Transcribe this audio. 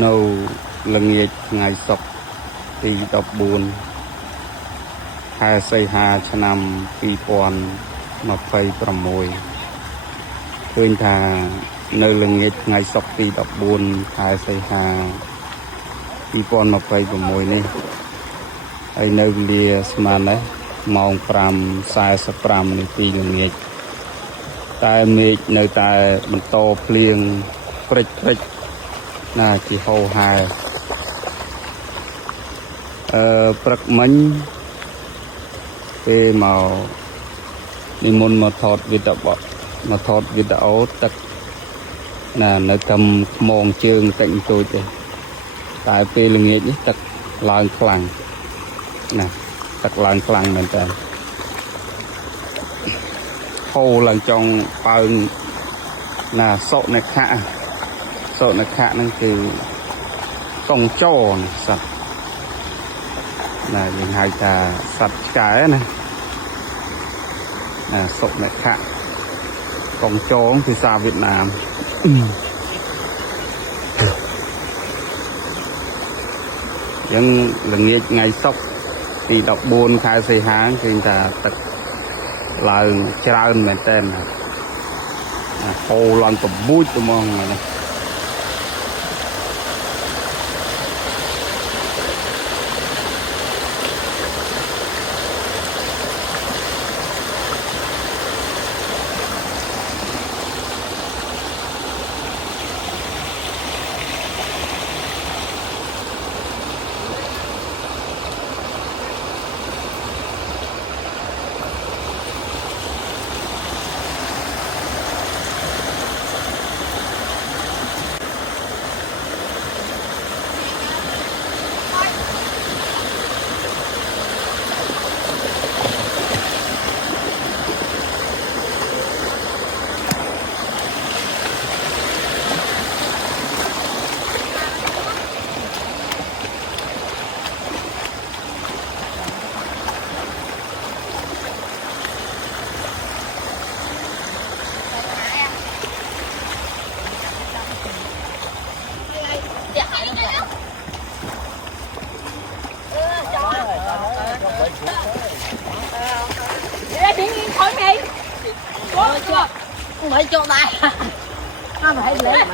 នៅល្ងាចថ្ងៃសុក្រទី14ខែសីហាឆ្នាំ2026ឃើញថានៅល្ងាចថ្ងៃសុក្រទី14ខែសីហា2026នេះហើយនៅវេលាស្មើនេះម៉ោង 5:45 នាទីល្ងាចតែមេឃនៅតែបន្តភ្លៀងព្រិចណាជាហូរហែព្រឹកមិញពេលមកនិមន្តមកថតវីដេអូទឹកណានៅកំខ្មងជើងតិចតួចទេតែពេលល្ងាចនេះទឹកឡើងខ្លាំងណាទឹកឡើងខ្លាំងមែនតើហូរឡើងចុងប៉ើងណាសុនខៈហ្នឹងគឺកងចោសត្វណាយើងហៅថាសត្វឆ្កែណាសុនខៈកងចោភាសាវៀតណាមយើងល្ងាចថ្ងៃសុក្រទី14ខែសីហាឃើញថាទឹកឡើងច្រើនមែនតើហូរឡើងកបួចទៅហ្មងណាMấy chỗ này. Nó phải lấy.